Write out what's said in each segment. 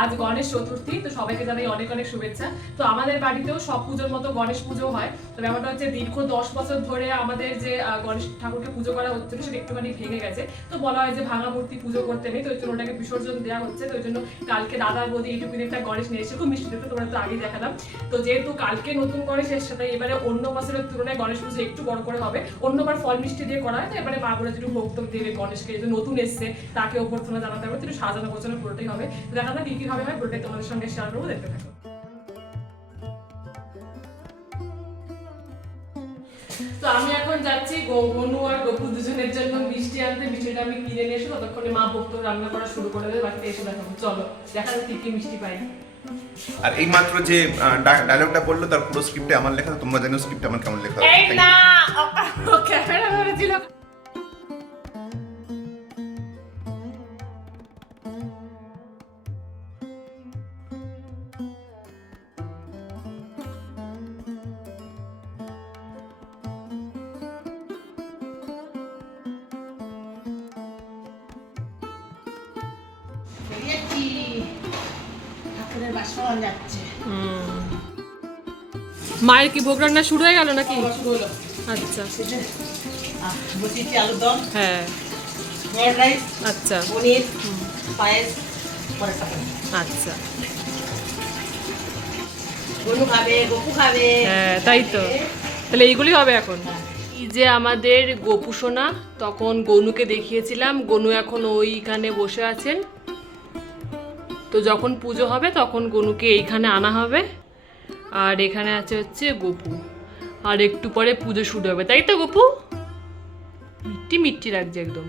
আজ গণেশ চতুর্থী, তো সবাইকে জানাই অনেক অনেক শুভেচ্ছা। তো আমাদের বাড়িতেও সব পুজোর মতো গণেশ পুজো হয়। তো ব্যাপারটা হচ্ছে দীর্ঘ 10 বছর ধরে আমাদের যে গণেশ ঠাকুরকে পুজো করা হচ্ছিল সেটা একটুখানি ভেঙে গেছে। তো বলা হয় যে ভাঙা মূর্তি পুজো করতে নেই, তো ওই জন্য ওটাকে বিসর্জন দেওয়া হচ্ছে। তো ওই জন্য কালকে দাদা বৌদি এইটুকুনি একটা গণেশ নিয়ে এসে খুব মিষ্টি দেখতে, তোমরা তো আগেই দেখালাম। তো যেহেতু কালকে নতুন গণেশ এসছে, তাই এবারে অন্য বছরের তুলনায় গণেশ পুজো একটু বড় করে হবে। অন্যবার ফল মিষ্টি দিয়ে করা হয়, তো এবারে মা বোরা যেটু ভোগ দেবে গণেশকে, যেহেতু নতুন এসছে তাকে অভ্যর্থনা জানাতে হবে, একটু সাজানো গোছানো পুরোটাই হবে। দেখা যাক কি কি ভাবে হয়, পুরোটাই তোমাদের সঙ্গে শেয়ার করবো, দেখতে থাকো। তো আমি এখন যাচ্ছি গনু আর গপু দুজনের জন্য মিষ্টি আনতে। মিষ্টিটা আমি কিনে নিয়ে এসে ততক্ষণে মা ভক্ত রান্না করা শুরু করে দেবে, বাড়িতে এসে দেখাবো। চলো দেখা যাক কি কি মিষ্টি পাই। আর এই মাত্র যে ডায়লগটা বললো তার পুরো স্ক্রিপ্টে আমার লেখা, তোমরা জানো স্ক্রিপ্ট আমার কেমন লেখা। এই না ও ক্যামেরা ধরেছিল। মায়ের কি ভোগ রান্না শুরু হয়ে গেল নাকি? আচ্ছা হ্যাঁ আচ্ছা আচ্ছা হ্যাঁ তাই তো, তাহলে এইগুলি হবে এখন। এই যে আমাদের গপু সোনা, তখন গনুকে দেখিয়েছিলাম, গনু এখন ওইখানে বসে আছেন। তো যখন পুজো হবে তখন গনুকে এইখানে আনা হবে। আর এখানে আছে হচ্ছে গপু, আর একটু পরে পুজো শুরু হবে, তাই তো গপু? মিষ্টি মিষ্টি লাগছে একদম।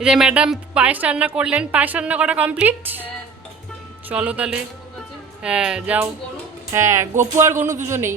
এই যে ম্যাডাম পায়েস রান্না করলেন, পায়েস রান্না করা কমপ্লিট। চলো তাহলে, হ্যাঁ যাও। হ্যাঁ গপু আর গনু দুজনেই।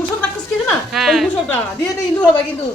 মুসক রাক্ষস কি না, ওই মুসকটা দিয়ে দে, ইন্দুর হবে কিন্তু।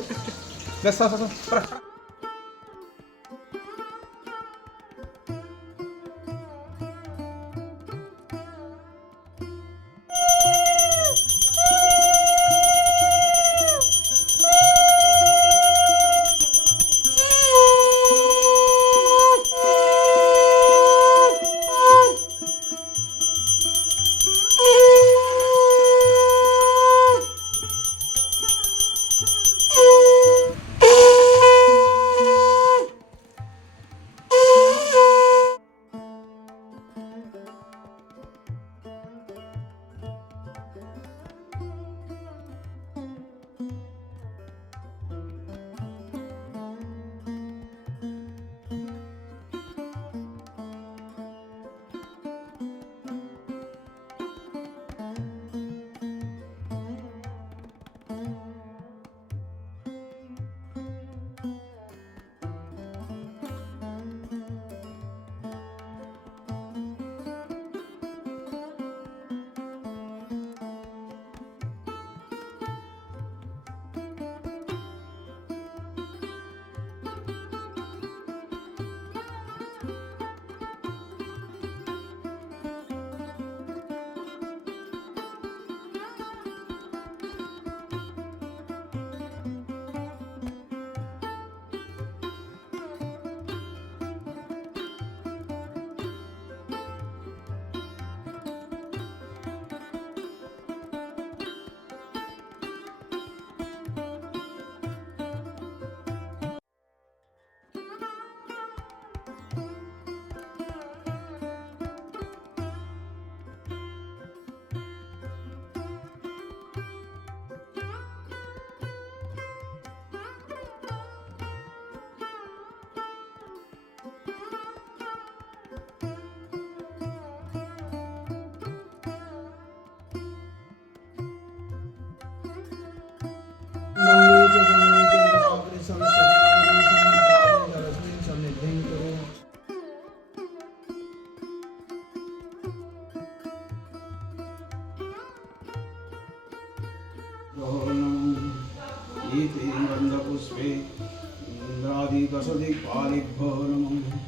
ईते गन्धपुष्पे इन्द्रादि दशदिक्पालिभ्यो नमः।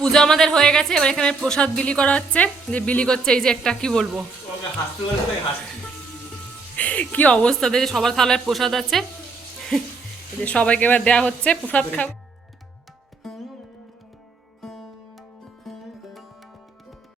পুজো আমাদের হয়ে গেছে, এবার এখানে প্রসাদ বিলি করা হচ্ছে। যে বিলি করছে এই যে একটা কি বলবো, কি অবস্থা, যে সবার থালায় প্রসাদ আছে, এই যে সবাইকে এবার দেওয়া হচ্ছে প্রসাদ খাও।